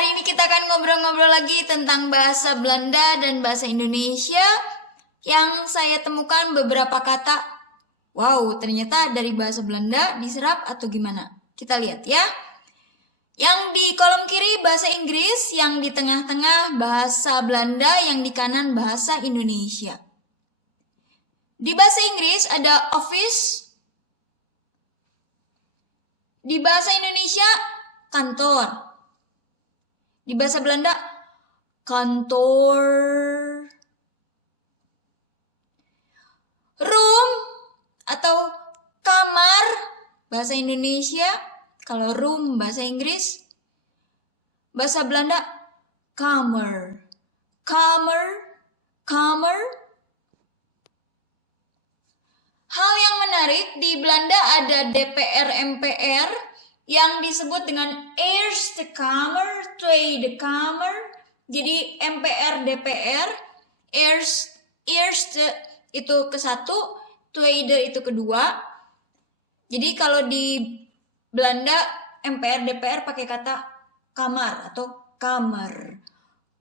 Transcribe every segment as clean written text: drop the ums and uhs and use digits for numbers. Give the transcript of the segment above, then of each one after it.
hari ini kita akan ngobrol-ngobrol lagi tentang bahasa Belanda dan bahasa Indonesia yang saya temukan beberapa kata. Wow, ternyata dari bahasa Belanda diserap atau gimana? Kita lihat ya. Yang di kolom kiri bahasa Inggris, yang di tengah-tengah bahasa Belanda, yang di kanan bahasa Indonesia. Di bahasa Inggris ada office. Di bahasa Indonesia kantor. Di bahasa Belanda, kantor. Room atau kamar, bahasa Indonesia. Kalau room, bahasa Inggris. Bahasa Belanda, kamer. Kamer, kamer. Hal yang menarik, di Belanda ada DPR MPR, yang disebut dengan Eerste Kamer, Tweede Kamer. Jadi MPR, DPR, Eerste itu ke satu, Tweede itu kedua. Jadi kalau di Belanda MPR, DPR pakai kata kamar atau kamer.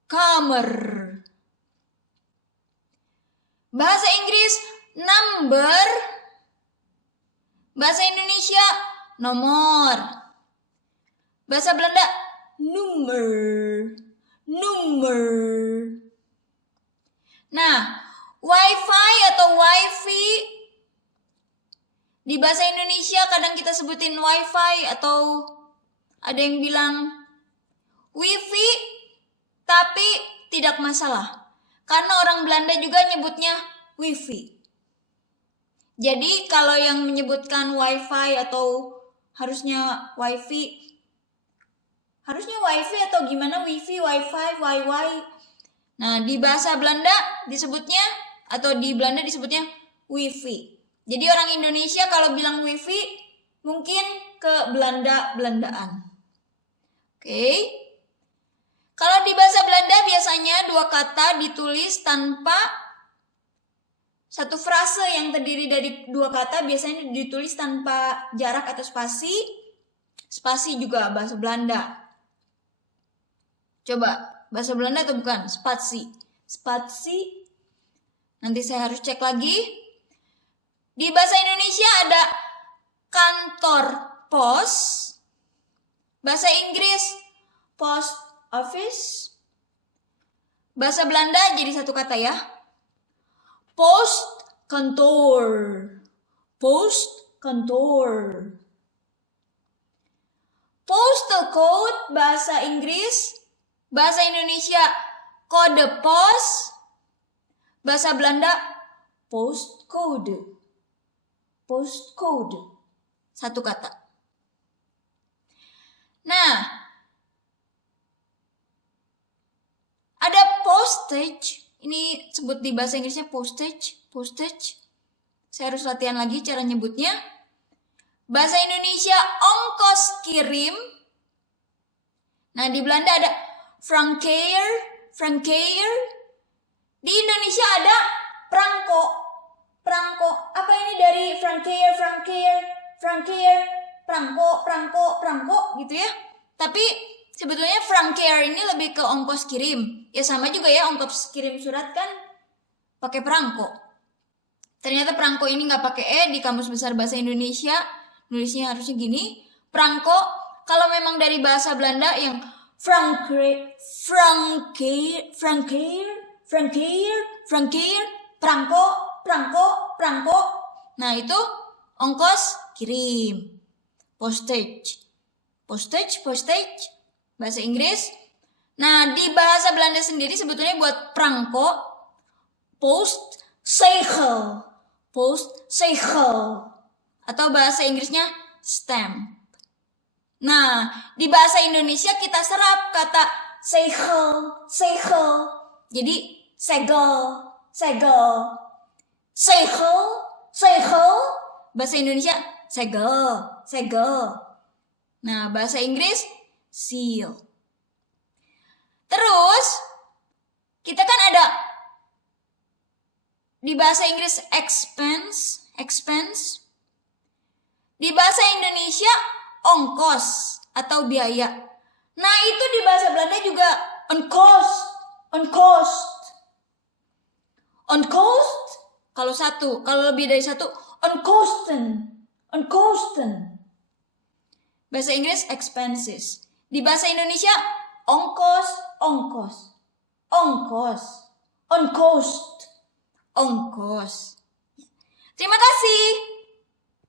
Kamer. Bahasa Inggris number. Bahasa Indonesia nomor. Bahasa Belanda, nummer. Nummer. Nah, wifi atau wifi. Di bahasa Indonesia kadang kita sebutin wifi atau ada yang bilang wifi, tapi tidak masalah. Karena orang Belanda juga nyebutnya wifi. Jadi kalau yang menyebutkan wifi atau harusnya wifi atau gimana, wifi, wifi, wifi. Nah, di bahasa Belanda disebutnya atau di Belanda disebutnya wifi. Jadi orang Indonesia kalau bilang wifi mungkin ke Belanda-Belandaan. Oke. Kalau di bahasa Belanda biasanya dua kata ditulis tanpa satu frase yang terdiri dari dua kata biasanya ditulis tanpa jarak atau spasi. Spasi juga bahasa Belanda. Coba, bahasa Belanda atau bukan? Spasi. Spasi. Nanti saya harus cek lagi. Di bahasa Indonesia ada kantor pos. Bahasa Inggris post office. Bahasa Belanda jadi satu kata ya. Post kantor. Post kantor. Postal code bahasa Inggris. Bahasa Indonesia kode pos. Bahasa Belanda postcode. Postcode. Satu kata. Nah, ada postage. Ini sebut di bahasa Inggrisnya postage. Postage. Saya harus latihan lagi cara nyebutnya. Bahasa Indonesia ongkos kirim. Nah, di Belanda ada frankeer, frankeer. Di Indonesia ada prangko, prangko. Apa ini dari frankeer, frankeer, frankeer, prangko, prangko, prangko gitu ya. Tapi sebetulnya frankeer ini lebih ke ongkos kirim. Ya sama juga ya, ongkos kirim surat kan pakai prangko. Ternyata prangko ini nggak pakai e di Kamus Besar Bahasa Indonesia. Nulisnya harusnya gini, prangko. Kalau memang dari bahasa Belanda yang frankeer, frankeer, frankeer, frankeer, frankeer, prangko, prangko, prangko. Nah, itu ongkos kirim. Postage. Postage, postage. Bahasa Inggris. Nah, di bahasa Belanda sendiri sebetulnya buat prangko, postzegel. Postzegel. Atau bahasa Inggrisnya stamp. Nah, di bahasa Indonesia kita serap kata segel, segel. Jadi segel, segel. Segel, segel. Bahasa Indonesia segel, segel. Nah, bahasa Inggris seal. Terus kita kan ada di bahasa Inggris expense, expense. Di bahasa Indonesia ongkos atau biaya. Nah, itu di bahasa Belanda juga onkost. Onkost. Onkost kalau satu, kalau lebih dari satu onkosten. Onkosten. Bahasa Inggris expenses. Di bahasa Indonesia ongkos, ongkos. Ongkos. Onkost. Ongkos. Terima kasih.